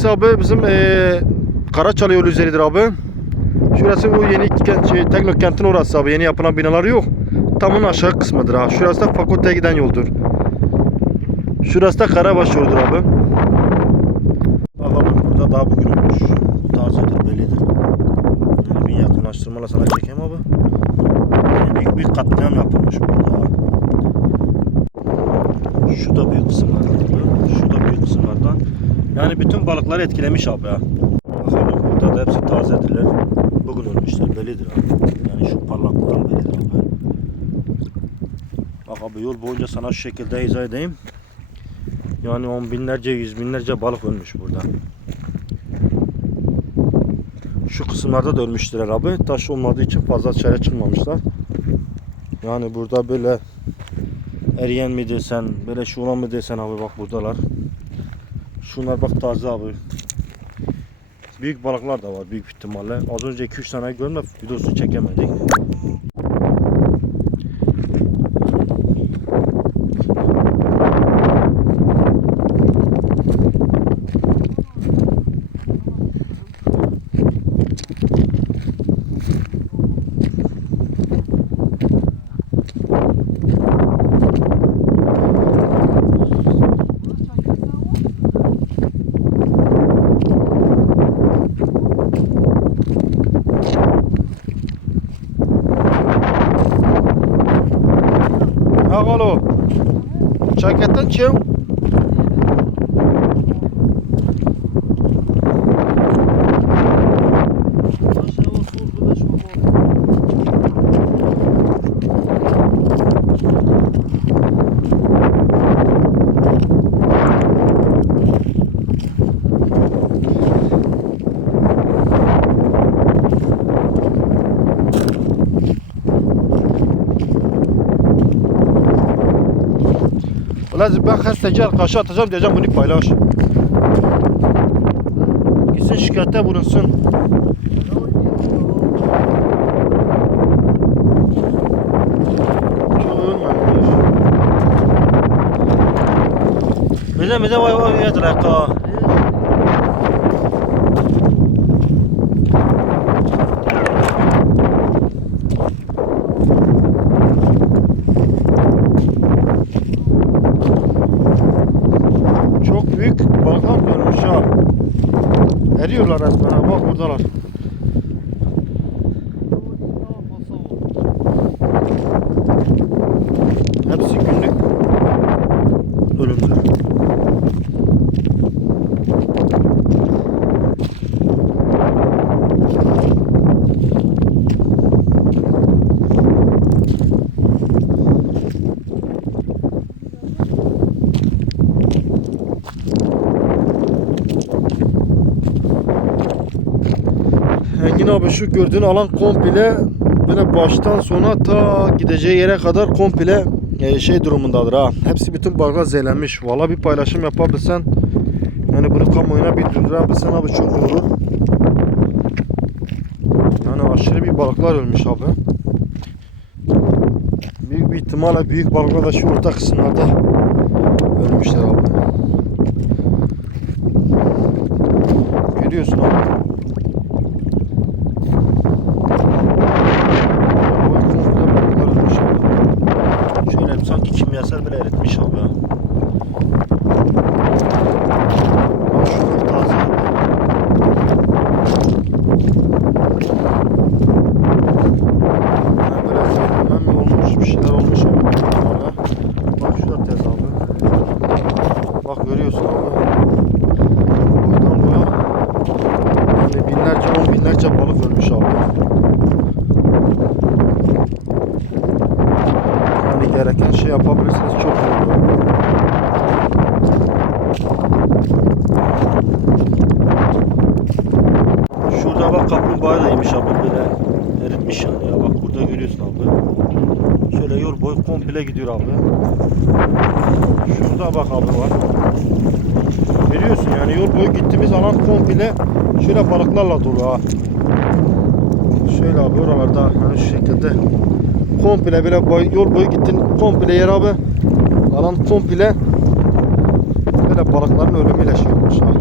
Şurası abi bizim eee Karaçalı yolu üzeridir abi. Şurası bu yeni kent, şey, Teknokentin orası abi. Yeni yapılan binalar yok. Tam onun aşağı kısmıdır ha. Şurası da fakülteye giden yoldur. Şurası da Karabaş yoludur abi. Bak abi burada daha bugün olmuş. Tazedir, bellidir. Yani bir yakınlaştırmala sana çekeyim abi. Yani büyük bir katliam yapılmış burada. Şu da büyük kısımlardan abi. Şu da büyük kısımlardan. Yani bütün balıkları etkilemiş abi ya. Bakalım burada da hepsi tazedirler. Bugün ölmüşler bellidir abi. Yani şu parlaklıktan bellidir abi. Bak abi yol boyunca sana şu şekilde izah edeyim. Yani on binlerce, yüz binlerce balık ölmüş burada. Şu kısımlarda da ölmüşler abi. Taş olmadığı için fazla dışarı çıkmamışlar. Yani burada böyle eriyen mi desen, böyle şu olan mı desen abi bak buradalar. Şunlar bak taze abi. Büyük balıklar da var büyük ihtimalle. Az önce 2-3 tane gördüm de videosunu çekemedik. valor. Çay ketten çiğim. Ulan ben gazeteci arkadaşa atacağım diyeceğim bunu paylaş. Gitsin şikayette bulunsun. Bize bize vay vay yedir hakka. Balıklar görmüş ha. Eriyorlar resmen. Bak buradalar. Abi şu gördüğün alan komple böyle baştan sona ta gideceği yere kadar komple e, şey durumundadır ha. Hepsi bütün balıklar zehirlenmiş. Valla bir paylaşım yapabilsen yani bunu kamuoyuna bildirebilsen abi çok iyi olur. Yani aşırı bir balıklar ölmüş abi. Büyük bir ihtimalle büyük balıklar da şu orta kısımlarda ölmüşler abi. Görüyorsun abi. Şöyle sanki kimyasal bile eritmiş abi ya. Bak şunlar taze abi. Ha, Böyle zehirlenme mi olmuş bir şeyler olmuş abi. Bana. Bak şu da tez abi. Bak görüyorsun abi. Boydan boya. Yani binlerce on binlerce balık ölmüş abi. Yani gereken şey yapabilirsiniz çok iyi olur. Da yemiş abi böyle eritmiş yani ya bak burada görüyorsun abi. Şöyle yol boyu komple gidiyor abi. Şurada bak abi var. Görüyorsun yani yol boyu gittiğimiz alan komple şöyle balıklarla dolu ha. Şöyle abi oralarda hani şu şekilde komple böyle boy, yol boyu gittin komple yer abi alan komple böyle balıkların ölümüyle şey olmuş ha.